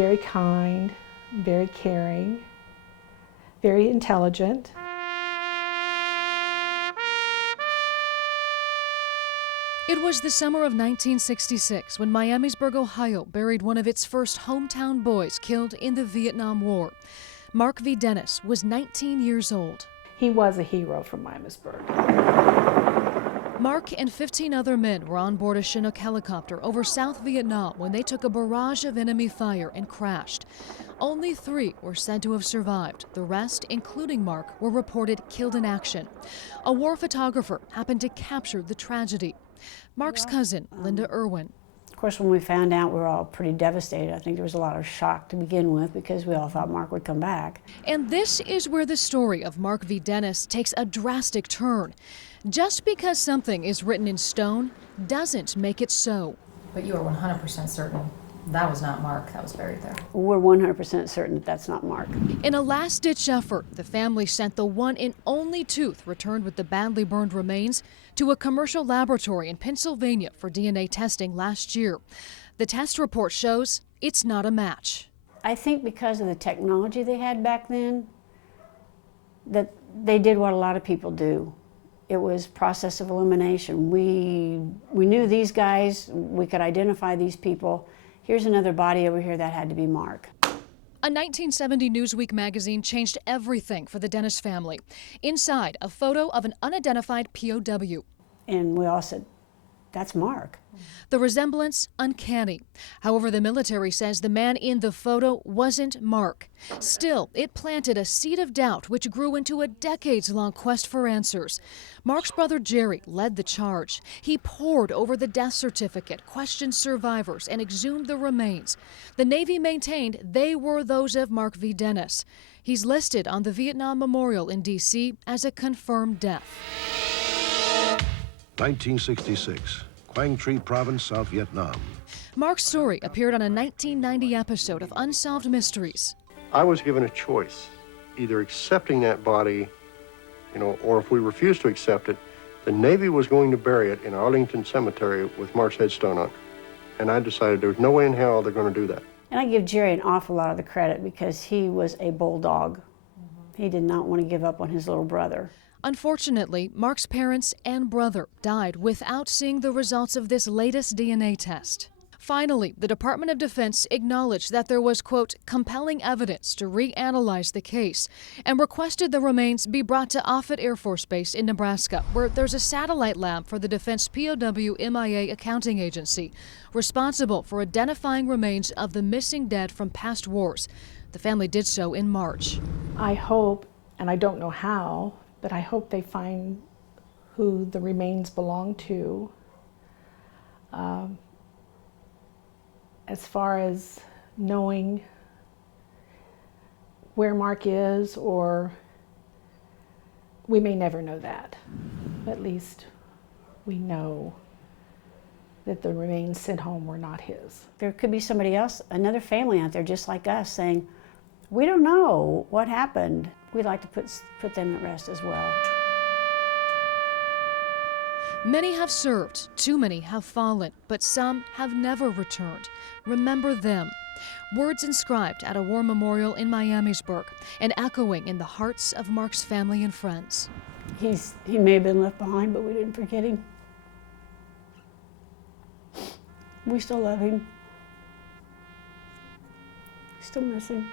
very kind, very caring, very intelligent. It was the summer of 1966 when Miamisburg, Ohio buried one of its first hometown boys killed in the Vietnam War. Mark V. Dennis was 19 years old. He was a hero from Miamisburg. Mark and 15 other men were on board a Chinook helicopter over South Vietnam when they took a barrage of enemy fire and crashed. Only 3 were said to have survived. The rest, including Mark, were reported killed in action. A war photographer happened to capture the tragedy. Mark's cousin, Linda Irwin. Of course, when we found out, we were all pretty devastated. I think there was a lot of shock to begin with because we all thought Mark would come back. And this is where the story of Mark V. Dennis takes a drastic turn. Just because something is written in stone doesn't make it so. But you are 100% certain that was not Mark that was buried there? We're 100% certain that that's not Mark. In a last-ditch effort, the family sent the one and only tooth returned with the badly burned remains to a commercial laboratory in Pennsylvania for DNA testing last year. The test report shows it's not a match. I think because of the technology they had back then, that they did what a lot of people do. It was process of elimination. We knew these guys, we could identify these people. Here's another body over here, that had to be Mark. A 1970 Newsweek magazine changed everything for the Dennis family. Inside, a photo of an unidentified POW. And we all said, that's Mark. The resemblance, uncanny. However, the military says the man in the photo wasn't Mark. Still, it planted a seed of doubt which grew into a decades-long quest for answers. Mark's brother Jerry led the charge. He pored over the death certificate, questioned survivors, and exhumed the remains. The Navy maintained they were those of Mark V. Dennis. He's listed on the Vietnam Memorial in D.C. as a confirmed death. 1966. Quang Tri Province, South Vietnam. Mark's story appeared on a 1990 episode of Unsolved Mysteries. I was given a choice, either accepting that body, or if we refused to accept it, the Navy was going to bury it in Arlington Cemetery with Mark's headstone on it. And I decided there was no way in hell they're going to do that. And I give Jerry an awful lot of the credit because he was a bulldog. He did not want to give up on his little brother. Unfortunately, Mark's parents and brother died without seeing the results of this latest DNA test. Finally, the Department of Defense acknowledged that there was, quote, compelling evidence to reanalyze the case and requested the remains be brought to Offutt Air Force Base in Nebraska, where there's a satellite lab for the Defense POW MIA Accounting Agency, responsible for identifying remains of the missing dead from past wars. The family did so in March. I hope, and I don't know how, but I hope they find who the remains belong to. As far as knowing where Mark is, or we may never know that. At least we know that the remains sent home were not his. There could be somebody else, another family out there just like us saying, we don't know what happened. We'd like to put them at rest as well. Many have served, too many have fallen, but some have never returned. Remember them. Words inscribed at a war memorial in Miamisburg and echoing in the hearts of Mark's family and friends. He may have been left behind, but we didn't forget him. We still love him. We still miss him.